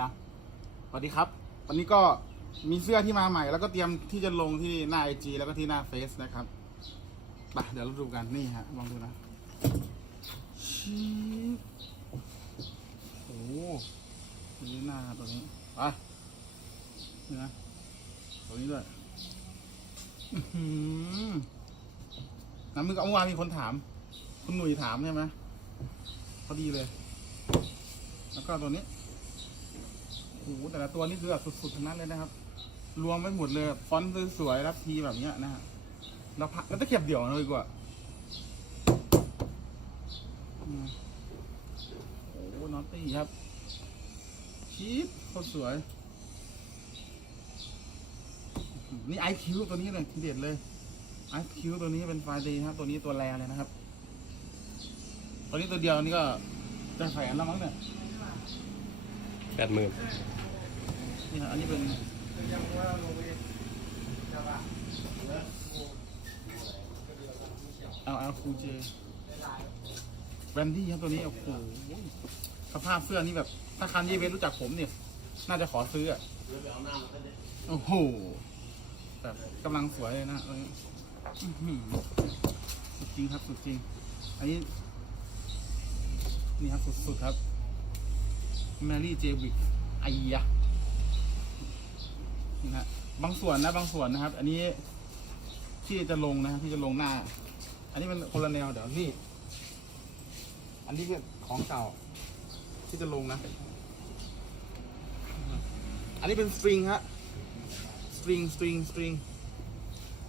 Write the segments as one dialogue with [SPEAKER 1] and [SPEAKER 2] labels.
[SPEAKER 1] นะสวัสดีครับ วันนี้ก็มีเสื้อที่มาใหม่ แล้วก็เตรียมที่จะลงที่หน้าไอจีแล้วก็ที่หน้าเฟซนะครับไปเดี๋ยวเราดูกันนี่ฮะลองดูนะชีโอ้โหนี่หน้าตัวนี้ไปนี่นะตัวนี้ด้วยน้ำมือกับเมื่อวานมีคนถาม คุณหนุ่ยถามใช่ไหมพอดีเลย แล้วก็ตัวนี้ หแต่ละตัวนี่คือแบบสุดๆทั้งนั้นเลยนะครับ รวมไปหมดเลย ฟอนต์สวยๆรับทีแบบเนี้ยนะฮะเราพักก็ตะเข็บเดี่ยวเลยดีกว่าโอ้โหนอตตี้ครับชีสโคตรสวย นี่ไอคิวตัวนี้เลยทีเด็ดเลยไอคิวตัวนี้เป็นไฟดีครับ ตัวนี้ตัวแรงเลยนะครับ ตัวนี้ตัวเดียวนี่ก็จะแสนแล้วมั้งเนี่ย แปดหมื่นนี่ฮะอันนี้เป็นเอาเอาคูเจแบนดี้ครับตัวนี้โอ้โหสภาพเสื้อนี่แบบ ถ้าคันยี่เวนรู้จักผมเนี่ย น่าจะขอซื้ออะโอ้โหแบบกำลังสวยเลยนะสุดจริงครับสุดจริง อันนี้ นี่ครับสุดๆครับ แมรี่เจวิกไอ้ยะนี่นะบางส่วนนะบางส่วนนะครับ อันนี้ที่จะลงนะครับที่จะลงหน้า อันนี้มันคนละแนวเดี๋ยวนี่ อันนี้คือของเก่า ที่จะลงนะ อันนี้เป็นสตริงฮะสตริงสตริงสตริง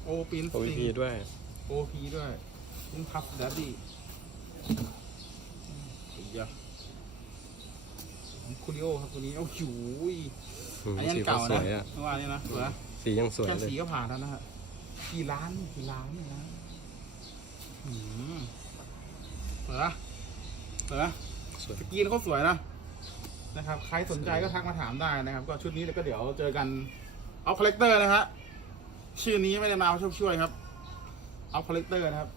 [SPEAKER 1] โอปินสโอตริงพีด้วย โอพีด้วยเป็นพับดัดดี้อีกอะ คูริโอครับตัวนี้โอ้โหย
[SPEAKER 2] อืมอันนี้อัสีนก็เก่าสนะวยอะ เ
[SPEAKER 1] มื่อวานนี้นะสวยนะ
[SPEAKER 2] สียังสวยแค่เล
[SPEAKER 1] ย สีก็ผ่านแล้วนะฮะกี่ล้านกี่ล้านเนี่ยนะอืมสวยนะสวยนะสวย สกรีนเขาสวยนะนะครับ ใครสนใจก็ทักมาถามได้นะครับ ก็ชุดนี้แล้วก็เดี๋ยวเจอกันเอาคอลเลกเตอร์นะฮะชื่อนี้ไม่ได้มาเอาช่วยๆครับเอาคอลเลกเตอร์นะครับ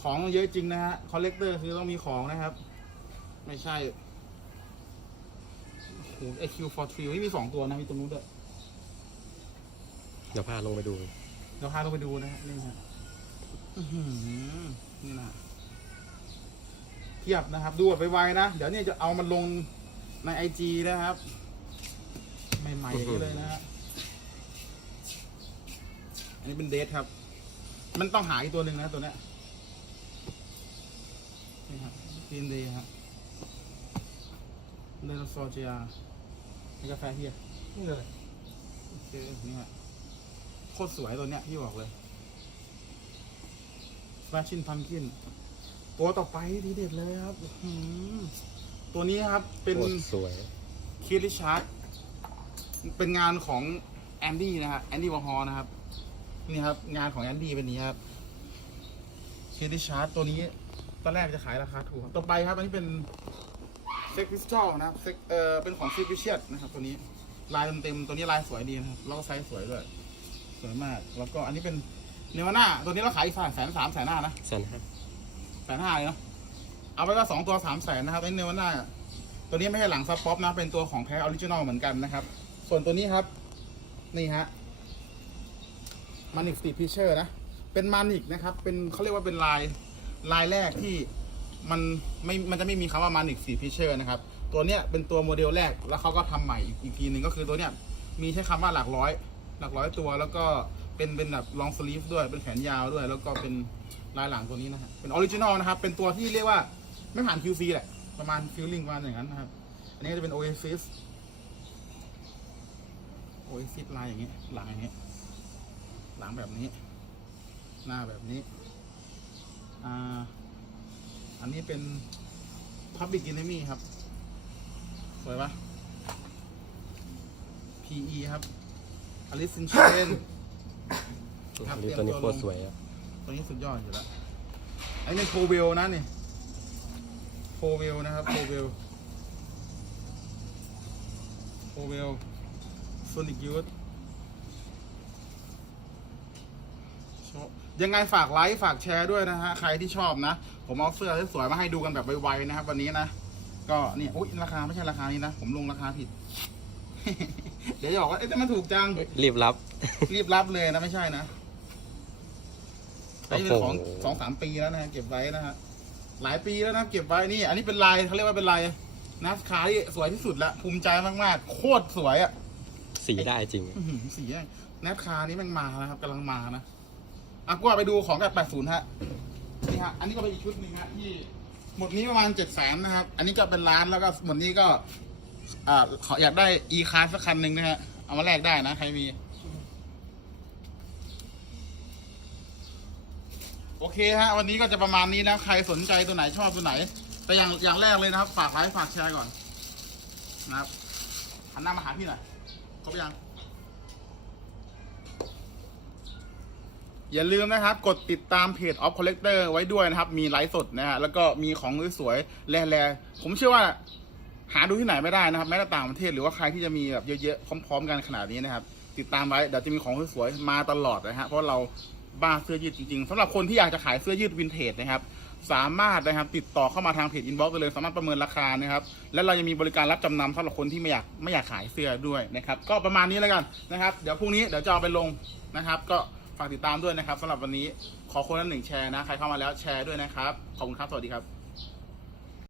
[SPEAKER 1] ของเยอะจริงนะฮะคอลเลกเตอร์คือต้องมีของนะครับ ไม่ใช่โอ้โหไอ คิวฟอร์ทรีนี่มีสองตัวนะ มีตรงนู้นด้วย
[SPEAKER 2] เดี๋ยวพาลงไปดู
[SPEAKER 1] เดี๋ยวพาเราไปดูนะฮะนี่ฮะอื้อหือนี่นะเทียบนะครับ ดูแบบไวๆนะ เดี๋ยวเนี่ยจะเอามันลงในไอจีนะครับ ใหม่ๆอย่างนี้เลยนะฮะอันนี้เป็นเดทครับ มันต้องหาอีกตัวหนึ่งนะตัวเนี้ยนี่ครับกินเดย์ครับเดนโซเจีย นี่กาแฟเฮียนี่เลยโอเคนี่ฮะโคตรสวยตัวเนี้ยพี่บอกเลย f ฟชินพัมกินตัวต่อไปทีเด็ดเลยครับอื้อหือตัวนี้ครับเป็น โคตรสวย คิริชาร์ดเป็นงานของแอนดี้นะฮะแอนดี้วอร์ฮอลนะครับ นี่ครับ งานของแอนดี้เป็นนี้ครับคิริชาร์ดตัวนี้ตอนแรกจะขายราคาถูกครับต่อไปครับ อันนี้เป็นเซ็กพิสตอลนะครับ Sex เอ่อเป็นของซิฟิเชียนะครับ ตัวนี้ลายเต็มๆตัวนี้ลายสวยดีนะครับแล้วก็ไซส์สวยด้วยสวยมาก แล้วก็อันนี้เป็นเนวาน่าตัวนี้เราขายอีกแสนสามแสนห้านะแสนห้าแสนห้าเลยเนาะเอาไปก็สองตัวสามแสนนะครับไอ้เนวาน่าตัวนี้ไม่ใช่หลังซับป๊อปนะเป็นตัวของแท้ออริจินอลเหมือนกันนะครับ ส่วนตัวนี้ครับ นี่ฮะมานิกสตีพิเชอร์นะ เป็นมานิกนะครับ เป็นเขาเรียกว่าเป็นลายลายแรกที่ มันไม่มันจะไม่มีคำว่ามานิกสีพิเชอร์นะครับ ตัวเนี้ยเป็นตัวโมเดลแรกแล้วเขาก็ทำใหม่อีกอีกทีหนึ่งก็คือตัวเนี้ยมีใช้คำว่าหลักร้อย หลักร้อยตัวแล้วก็เป็นเป็นแบบลองสลีฟด้วยเป็นแขนยาวด้วย แล้วก็เป็นลายหลังตัวนี้นะฮะเป็นออริจินอลนะครับ เป็นตัวที่เรียกว่าไม่ผ่าน QC แหละ ประมาณฟิลลิ่งประมาณอย่างนั้นนะครับ อันนี้จะเป็น Oasis Oasis ลายอย่างเงี้ยหลังอย่างเงี้ยหลังแบบนี้ หน้าแบบนี้อ่า อันนี้เป็น Public Enemy ครับ สวยปะ PE ครับ Alice in Chain
[SPEAKER 2] ครับอันนี้ตัวนี้โคตรสวยอะ
[SPEAKER 1] ตัวนี้สุดยอดอยู่แล้วไอ้นี่โคเวลนะนี่โคเวลนะครับโคเวลโคเวลโซนิกยูท ยังไงฝากไลค์ฝากแชร์ด้วยนะฮะใครที่ชอบนะ ผมเอาเสื้อสวยๆมาให้ดูกันแบบไวๆนะครับ วันนี้นะกก็เนี่ยอุ้ยราคาไม่ใช่ราคานี้นะ ผมลงราคาผิด เดี๋ยวจะบอกว่าเอ๊ะแต่มันถูกจัง รีบรับ รีบรับเลยนะไม่ใช่นะอันนี้เป็นของโอ้โห สองสามปีแล้วนะฮะเก็บไว้นะฮะหลายปีแล้วนะเก็บไว้นี่ อันนี้เป็นลายเขาเรียกว่าเป็นลายนัสคาที่สวยที่สุดละภูมิใจมากๆ โคตรสวยอะ่ะ สีได้จริง อื้อหือสีนัสคานี่แมันมานะครับกำลังมานะ อะก็ไปดูของแบบ80ฮะนี่ฮะอันนี้ก็เป็นอีกชุดหนึ่งฮะที่หมดนี้ประมาณเจ็ดแสนนะครับ อันนี้ก็เป็นร้านแล้วก็หมดนี้ก็อ่าขออยากได้ e c a r สักคันหนึ่งนะฮะเอามาแลกได้นะใครมี โอเคฮะ วันนี้ก็จะประมาณนี้นะ ใครสนใจตัวไหนชอบตัวไหน แต่อย่างอย่างแรกเลยนะครับ ฝากไลค์ฝากแชร์ก่อน นะครับหันหน้ามาหาพี่หน่อยครบยัง อย่าลืมนะครับ กดติดตามเพจ Off Collector ไว้ด้วยนะครับ มีไลฟ์สดนะฮะแล้วก็มีของสวยๆแร่ๆผมเชื่อว่าหาดูที่ไหนไม่ได้นะครับ แม้แต่ต่างประเทศหรือว่าใครที่จะมีแบบเยอะๆพร้อม ๆ กันขนาดนี้นะครับ ติดตามไว้เดี๋ยวจะมีของสวยๆมาตลอดนะฮะเพราะเราบ้าเสื้อยืดจริงๆสำหรับคนที่อยากจะขายเสื้อยืดวินเทจนะครับสามารถนะครับติดต่อเข้ามาทางเพจอินบ็อกซ์เลยสามารถประเมินราคานะครับ และเรายังมีบริการรับจำนำสำหรับคนที่ไม่อยากไม่อยากขายเสื้อด้วยนะครับ ก็ประมาณนี้แล้วกันนะครับ เดี๋ยวพรุ่งนี้เดี๋ยวจะเอาไปลงนะครับ ก็ ฝากติดตามด้วยนะครับสำหรับวันนี้ขอคนละหนึ่งแชร์นะ ใครเข้ามาแล้วแชร์ด้วยนะครับ ขอบคุณครับ สวัสดีครับ